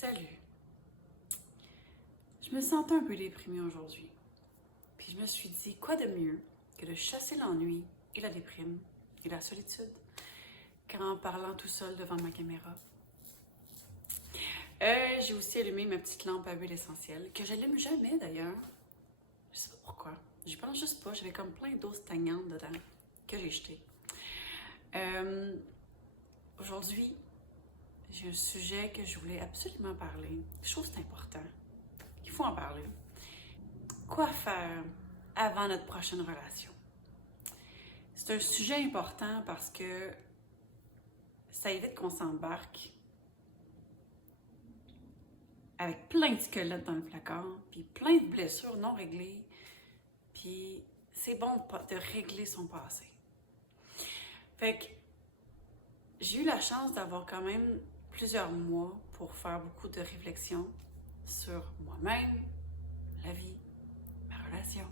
Salut! Je me sentais un peu déprimée aujourd'hui. Puis je me suis dit, quoi de mieux que de chasser l'ennui et la déprime et la solitude qu'en parlant tout seul devant ma caméra. J'ai aussi allumé ma petite lampe à huile essentielle, que j'allume jamais d'ailleurs. Je sais pas pourquoi. J'y pense juste pas. J'avais comme plein d'eau stagnante dedans que j'ai jetée. Aujourd'hui, j'ai un sujet que je voulais absolument parler. Je trouve que c'est important. Il faut en parler. Quoi faire avant notre prochaine relation? C'est un sujet important parce que ça évite qu'on s'embarque avec plein de squelettes dans le placard, puis plein de blessures non réglées, puis c'est bon de régler son passé. Fait que j'ai eu la chance d'avoir quand même plusieurs mois pour faire beaucoup de réflexions sur moi-même, la vie, ma relation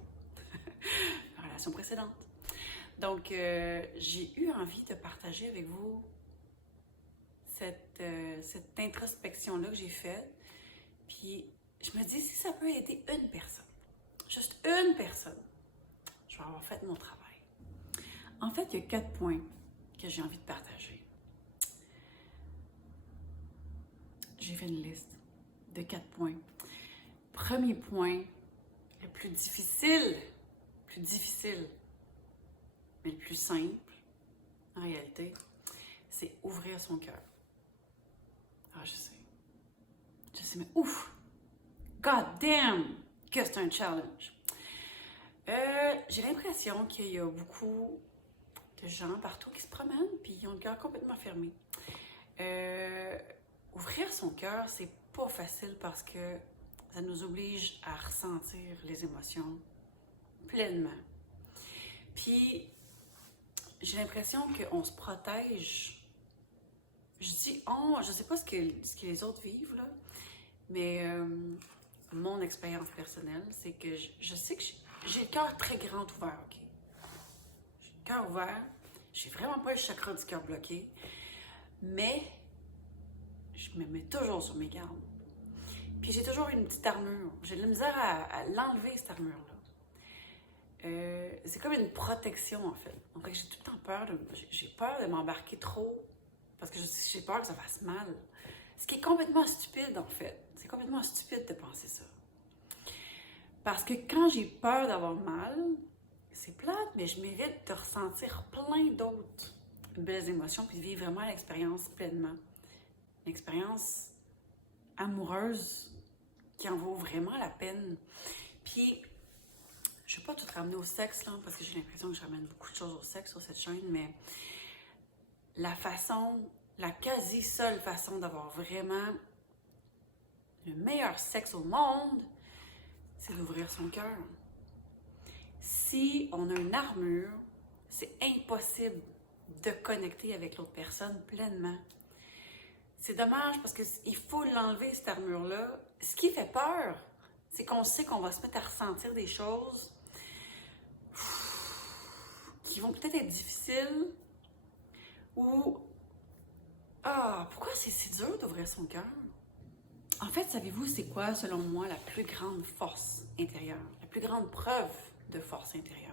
précédente. Donc, j'ai eu envie de partager avec vous cette introspection-là que j'ai faite. Puis, je me dis, si ça peut aider une personne, juste une personne, je vais avoir fait mon travail. En fait, il y a 4 points que j'ai envie de partager. J'ai fait une liste de 4 points. Premier point, le plus difficile, mais le plus simple, en réalité, c'est ouvrir son cœur. Ah, je sais, mais ouf! God damn! Que c'est un challenge! J'ai l'impression qu'il y a beaucoup de gens partout qui se promènent puis ils ont le cœur complètement fermé. Ouvrir son cœur, c'est pas facile parce que ça nous oblige à ressentir les émotions pleinement. Puis, j'ai l'impression qu'on se protège. Je dis on, je sais pas ce que les autres vivent, là, mais mon expérience personnelle, c'est que je sais que j'ai le cœur très grand ouvert, OK? J'ai le cœur ouvert, j'ai vraiment pas le chakra du cœur bloqué, mais je me mets toujours sur mes gardes. Puis j'ai toujours une petite armure. J'ai de la misère à l'enlever, cette armure-là. C'est comme une protection, en fait. Donc, j'ai tout le temps peur j'ai peur de m'embarquer trop parce que j'ai peur que ça fasse mal. Ce qui est complètement stupide, en fait. C'est complètement stupide de penser ça. Parce que quand j'ai peur d'avoir mal, c'est plate, mais je m'évite de ressentir plein d'autres belles émotions puis de vivre vraiment l'expérience pleinement. L'expérience amoureuse qui en vaut vraiment la peine. Puis, je ne vais pas tout ramener au sexe, là, parce que j'ai l'impression que je ramène beaucoup de choses au sexe sur cette chaîne, mais la quasi seule façon d'avoir vraiment le meilleur sexe au monde, c'est d'ouvrir son cœur. Si on a une armure, c'est impossible de connecter avec l'autre personne pleinement. C'est dommage parce qu'il faut l'enlever, cette armure-là. Ce qui fait peur, c'est qu'on sait qu'on va se mettre à ressentir des choses qui vont peut-être être difficiles ou pourquoi c'est si dur d'ouvrir son cœur? En fait, savez-vous c'est quoi, selon moi, la plus grande force intérieure, la plus grande preuve de force intérieure?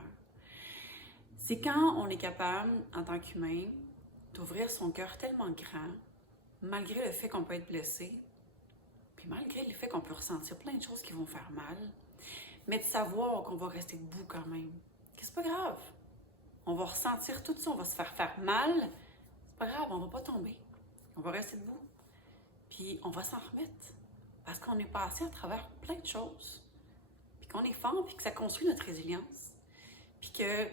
C'est quand on est capable, en tant qu'humain, d'ouvrir son cœur tellement grand, malgré le fait qu'on peut être blessé, puis malgré le fait qu'on peut ressentir plein de choses qui vont faire mal, mais de savoir qu'on va rester debout quand même. Que c'est pas grave. On va ressentir tout ça, on va se faire mal. C'est pas grave, on va pas tomber. On va rester debout. Puis on va s'en remettre. Parce qu'on est passé à travers plein de choses. Puis qu'on est fort, puis que ça construit notre résilience. Puis que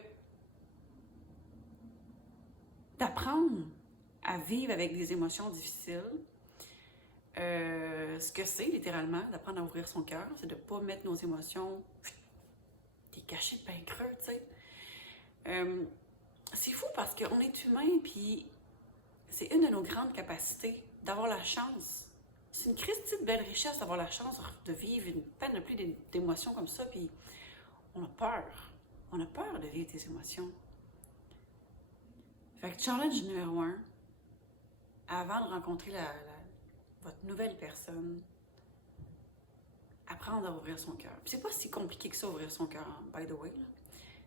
d'apprendre à vivre avec des émotions difficiles, ce que c'est littéralement d'apprendre à ouvrir son cœur, c'est de ne pas mettre nos émotions des cachets de pain creux, tu sais. C'est fou parce qu'on est humain, puis c'est une de nos grandes capacités d'avoir la chance. C'est une Christie de belle richesse d'avoir la chance de vivre une panoplie d'émotions comme ça, puis on a peur. On a peur de vivre des émotions. Fait que challenge numéro 1, avant de rencontrer votre nouvelle personne, apprendre à ouvrir son cœur. Puis c'est pas si compliqué que ça, ouvrir son cœur, hein, by the way.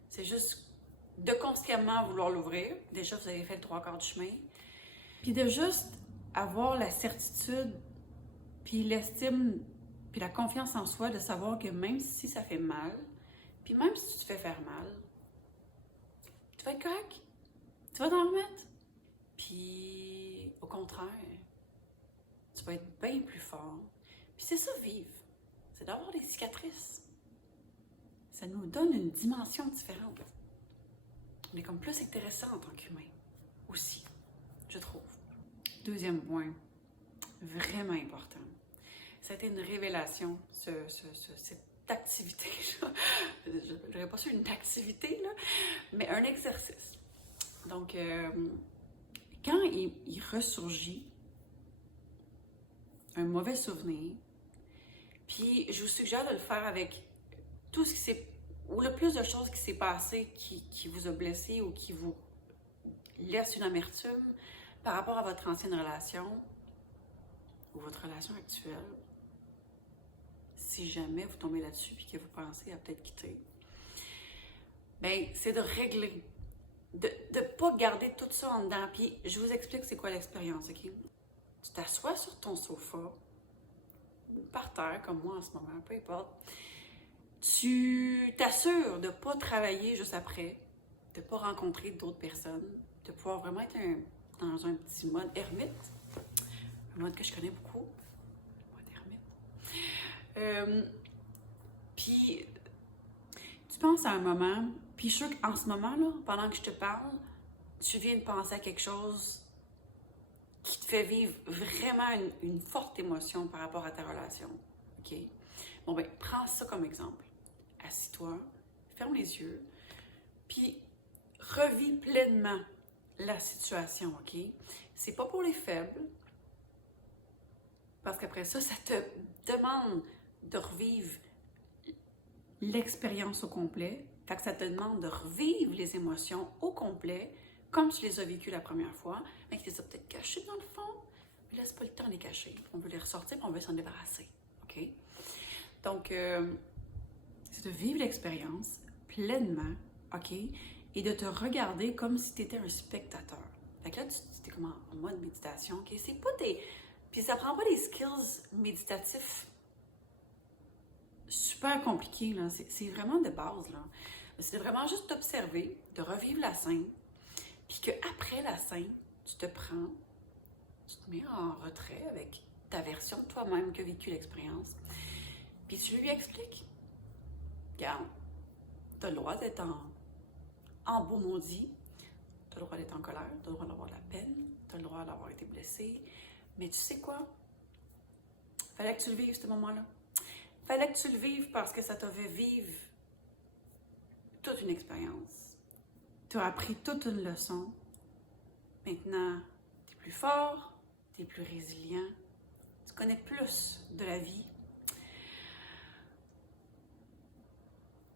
C'est juste de consciemment vouloir l'ouvrir. Déjà, vous avez fait le 3/4 du chemin. Puis de juste avoir la certitude, puis l'estime, puis la confiance en soi de savoir que même si ça fait mal, puis même si tu te fais faire mal, tu vas être correct. Tu vas t'en remettre. Puis au contraire, tu vas être bien plus fort. Puis c'est ça, vivre. C'est d'avoir des cicatrices. Ça nous donne une dimension différente. On est comme plus intéressant en tant qu'humain aussi, je trouve. Deuxième point, vraiment important. Ça a été une révélation, cette activité-là. Je n'aurais pas su une activité, là, mais un exercice. Donc, quand il ressurgit un mauvais souvenir, puis je vous suggère de le faire avec tout ce qui s'est, ou le plus de choses qui s'est passé qui vous a blessé ou qui vous laisse une amertume par rapport à votre ancienne relation ou votre relation actuelle. Si jamais vous tombez là-dessus et que vous pensez à peut-être quitter, bien, c'est de régler, de ne pas garder tout ça en dedans. Puis je vous explique c'est quoi l'expérience, OK? Tu t'assois sur ton sofa, ou par terre, comme moi en ce moment, peu importe. Tu t'assures de ne pas travailler juste après, de ne pas rencontrer d'autres personnes, de pouvoir vraiment être dans un petit mode ermite, un mode que je connais beaucoup, mode ermite. Puis, tu penses à un moment, puis je suis sûre qu'en ce moment, là, pendant que je te parle, tu viens de penser à quelque chose qui te fait vivre vraiment une forte émotion par rapport à ta relation, OK? Bon, ben, prends ça comme exemple. Assis-toi, ferme les yeux, puis revis pleinement la situation, OK? C'est pas pour les faibles, parce qu'après ça, ça te demande de revivre l'expérience au complet. Fait que ça te demande de revivre les émotions au complet, comme tu les as vécues la première fois, mais que tu les as peut-être cachées dans le fond, mais laisse pas le temps de les cacher. On veut les ressortir, puis on veut s'en débarrasser, OK? Donc, c'est de vivre l'expérience pleinement, OK? Et de te regarder comme si tu étais un spectateur. Fait que là, tu es comme en mode méditation, OK? C'est pas des... Puis ça prend pas des skills méditatifs super compliqués, là. C'est vraiment de base, là. C'est vraiment juste t'observer, de revivre la scène, puis qu'après la scène, tu te prends, tu te mets en retrait avec ta version de toi-même qui a vécu l'expérience, puis tu lui expliques. Regarde, tu as le droit d'être en beau maudit, tu as le droit d'être en colère, tu as le droit d'avoir de la peine, tu as le droit d'avoir été blessé, mais tu sais quoi? Fallait que tu le vives, ce moment-là. Fallait que tu le vives parce que ça t'a fait vivre toute une expérience. Tu as appris toute une leçon. Maintenant, tu es plus fort, tu es plus résilient, tu connais plus de la vie.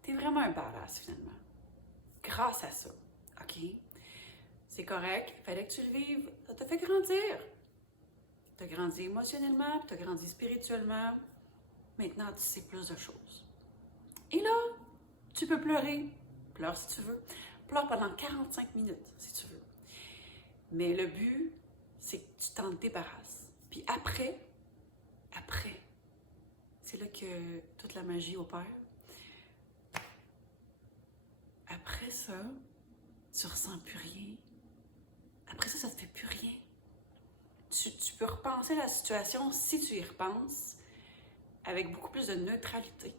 Tu es vraiment un badass, finalement. Grâce à ça, OK? C'est correct, il fallait que tu le vives. Ça t'a fait grandir. Tu as grandi émotionnellement, tu as grandi spirituellement. Maintenant, tu sais plus de choses. Et là, tu peux pleurer. Pleure si tu veux. Pleure pendant 45 minutes, si tu veux. Mais le but, c'est que tu t'en débarrasses. Puis après, c'est là que toute la magie opère. Après ça, tu ressens plus rien. Après ça, ça te fait plus rien. Tu peux repenser la situation, si tu y repenses, avec beaucoup plus de neutralité.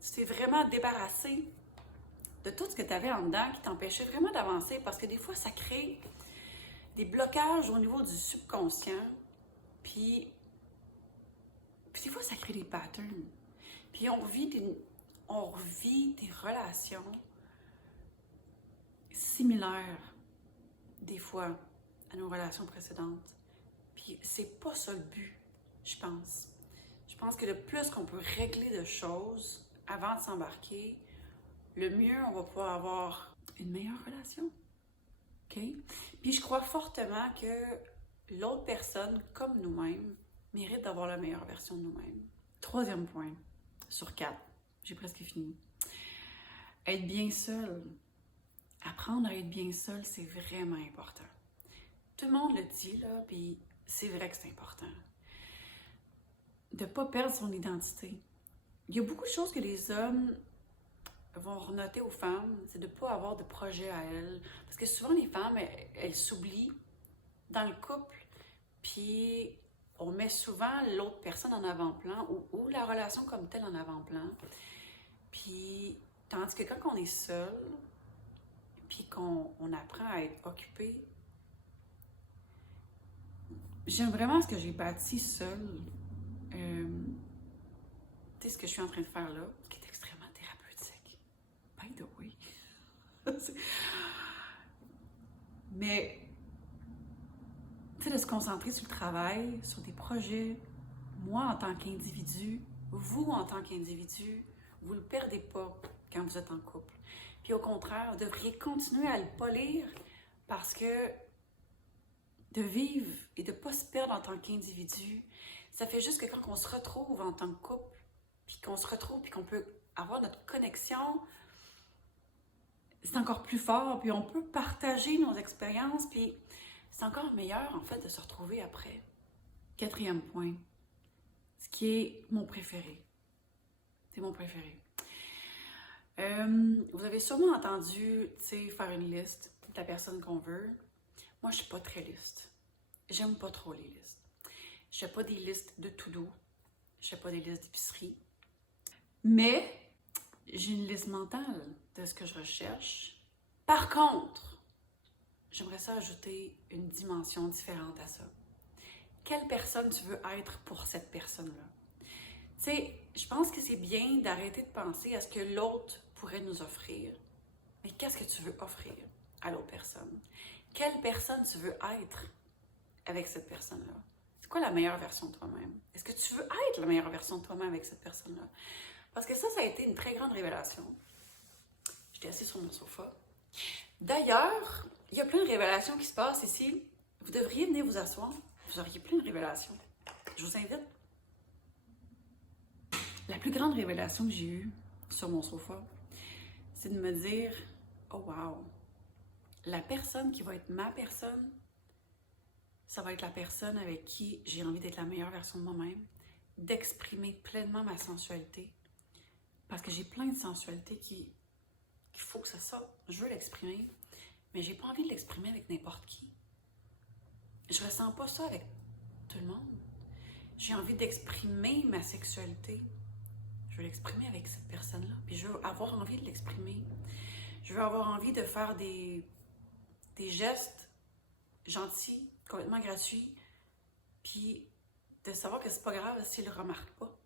Tu t'es vraiment débarrassé de tout ce que tu avais en dedans qui t'empêchait vraiment d'avancer, parce que des fois, ça crée des blocages au niveau du subconscient, puis des fois, ça crée des patterns. Puis on revit des relations similaires, des fois, à nos relations précédentes. Puis c'est pas ça le but, je pense. Je pense que le plus qu'on peut régler de choses avant de s'embarquer, le mieux on va pouvoir avoir une meilleure relation. OK? Puis je crois fortement que l'autre personne, comme nous-mêmes, mérite d'avoir la meilleure version de nous-mêmes. Troisième point, sur 4, j'ai presque fini. Être bien seul. Apprendre à être bien seul, c'est vraiment important. Tout le monde le dit, là, puis c'est vrai que c'est important. De ne pas perdre son identité. Il y a beaucoup de choses que les hommes vont renoter aux femmes, c'est de ne pas avoir de projet à elles. Parce que souvent, les femmes, elles s'oublient dans le couple, puis on met souvent l'autre personne en avant-plan ou la relation comme telle en avant-plan. Puis, tandis que quand on est seul, puis qu'on apprend à être occupé, j'aime vraiment ce que j'ai bâti seul. Tu sais, ce que je suis en train de faire là, qui est extrêmement thérapeutique. By the way. Mais, tu sais, de se concentrer sur le travail, sur des projets, moi en tant qu'individu, vous en tant qu'individu, vous ne le perdez pas quand vous êtes en couple. Puis au contraire, vous devriez continuer à le polir parce que de vivre et de ne pas se perdre en tant qu'individu, ça fait juste que quand on se retrouve en tant que couple, puis qu'on se retrouve, puis qu'on peut avoir notre connexion, c'est encore plus fort, puis on peut partager nos expériences, puis c'est encore meilleur, en fait, de se retrouver après. Quatrième point, ce qui est mon préféré. C'est mon préféré. Vous avez sûrement entendu, tu sais, faire une liste de la personne qu'on veut. Moi, je suis pas très liste. J'aime pas trop les listes. Je fais pas des listes de to-do. Je fais pas des listes d'épicerie. Mais j'ai une liste mentale de ce que je recherche. Par contre, j'aimerais ça ajouter une dimension différente à ça. Quelle personne tu veux être pour cette personne-là? Tu sais, je pense que c'est bien d'arrêter de penser à ce que l'autre pourrait nous offrir. Mais qu'est-ce que tu veux offrir à l'autre personne? Quelle personne tu veux être avec cette personne-là? C'est quoi la meilleure version de toi-même? Est-ce que tu veux être la meilleure version de toi-même avec cette personne-là? Parce que ça a été une très grande révélation. J'étais assise sur mon sofa. D'ailleurs, il y a plein de révélations qui se passent ici. Vous devriez venir vous asseoir. Vous auriez plein de révélations. Je vous invite. La plus grande révélation que j'ai eue sur mon sofa, c'est de me dire, oh wow, la personne qui va être ma personne, ça va être la personne avec qui j'ai envie d'être la meilleure version de moi-même, d'exprimer pleinement ma sensualité. Parce que j'ai plein de sensualité qu'il faut que ça sorte. Je veux l'exprimer, mais j'ai pas envie de l'exprimer avec n'importe qui. Je ressens pas ça avec tout le monde. J'ai envie d'exprimer ma sexualité. Je veux l'exprimer avec cette personne-là. Puis je veux avoir envie de l'exprimer. Je veux avoir envie de faire des gestes gentils, complètement gratuits. Puis de savoir que c'est pas grave s'il le remarque pas.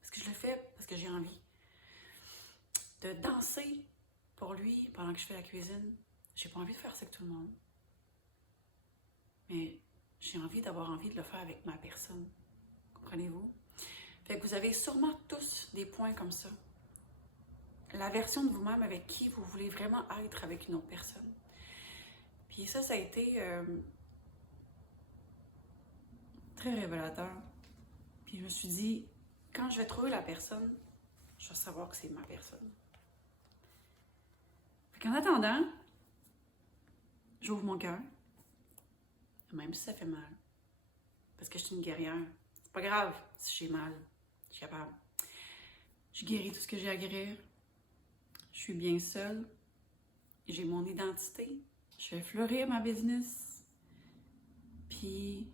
Parce que je le fais parce que j'ai envie. De danser pour lui pendant que je fais la cuisine. J'ai pas envie de faire ça avec tout le monde. Mais j'ai envie d'avoir envie de le faire avec ma personne. Comprenez-vous? Fait que vous avez sûrement tous des points comme ça. La version de vous-même avec qui vous voulez vraiment être avec une autre personne. Puis ça a été très révélateur. Puis je me suis dit, quand je vais trouver la personne, je vais savoir que c'est ma personne. Fait qu'en attendant, j'ouvre mon cœur, même si ça fait mal. Parce que je suis une guerrière. C'est pas grave si j'ai mal. Je suis capable. Je guéris tout ce que j'ai à guérir. Je suis bien seule. J'ai mon identité. Je fais fleurir ma business. Puis,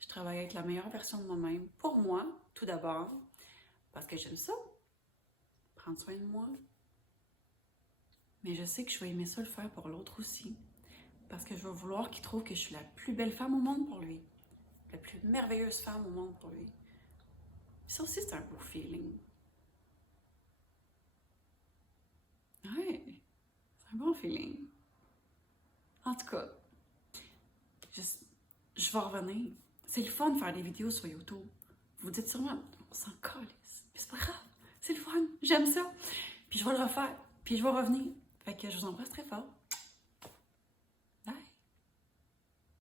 je travaille avec la meilleure version de moi-même. Pour moi, tout d'abord, parce que j'aime ça. Prendre soin de moi. Mais je sais que je vais aimer ça le faire pour l'autre aussi. Parce que je vais vouloir qu'il trouve que je suis la plus belle femme au monde pour lui. La plus merveilleuse femme au monde pour lui. Ça aussi, c'est un beau feeling. Ouais, c'est un bon feeling. En tout cas, je vais revenir. C'est le fun de faire des vidéos sur YouTube. Vous dites sûrement, on s'en calisse. Mais c'est pas grave, c'est le fun, j'aime ça. Puis je vais le refaire, puis je vais revenir. Fait que je vous embrasse très fort.